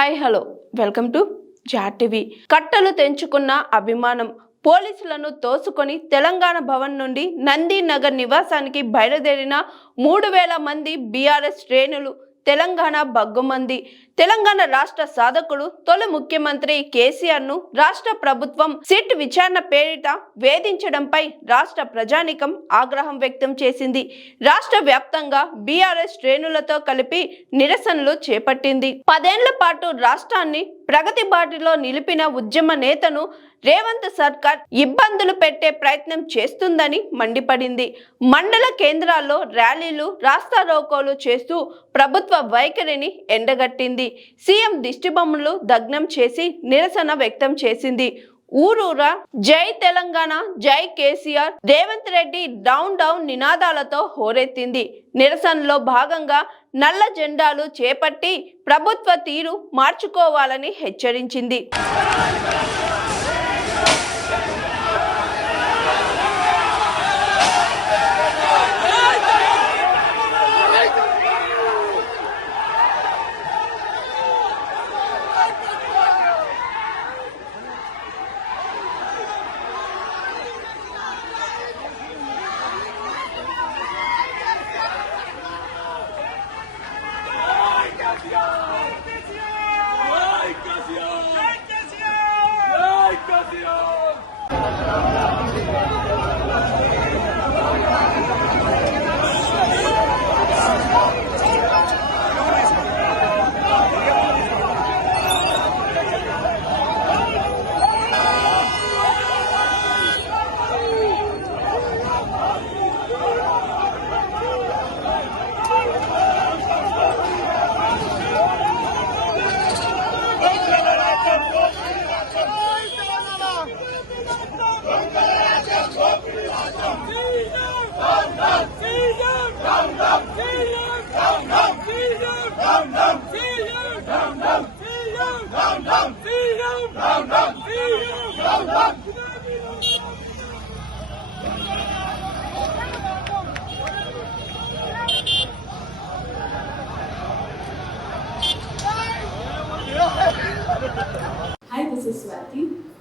Hi hello. Welcome to GR TV. కట్టలు తెంచుకున్న అభిమానం పోలీసులను తోసుకొని తెలంగాణ భవన్ నుండి నంది నగర్ నివాసానికి బయలుదేరిన మూడు వేల మంది బీఆర్ఎస్ శ్రేణులు తెలంగాణ బగ్గుమంది తెలంగాణ రాష్ట్ర సాధకుడు తొలి ముఖ్యమంత్రి కేసీఆర్ను రాష్ట్ర ప్రభుత్వం సిట్ విచారణ పేరిట వేధించడంపై రాష్ట్ర ప్రజానికం ఆగ్రహం వ్యక్తం చేసింది. రాష్ట్ర వ్యాప్తంగా బీఆర్ఎస్ శ్రేణులతో కలిపి నిరసనలు చేపట్టింది. పదేళ్ళ పాటు రాష్ట్రాన్ని ప్రగతి బాటిలో నిలిపిన ఉద్యమ నేతను రేవంత్ సర్కార్ ఇబ్బందులు పెట్టే ప్రయత్నం చేస్తుందని మండిపడింది. మండల కేంద్రాల్లో ర్యాలీలు రాస్తా రోకోలు చేస్తూ ప్రభుత్వ వైఖరిని ఎండగట్టింది. సీఎం దిష్టిబొమ్మలు దగ్నం చేసి నిరసన వ్యక్తం చేసింది. ఊరూరా జై తెలంగాణ జై KCR Revanth Reddy down down నినాదాలతో హోరెత్తింది. నిరసనలో భాగంగా నల్ల జెండాలు చేపట్టి ప్రభుత్వ తీరు మార్చుకోవాలని హెచ్చరించింది. Hi, this is Swati.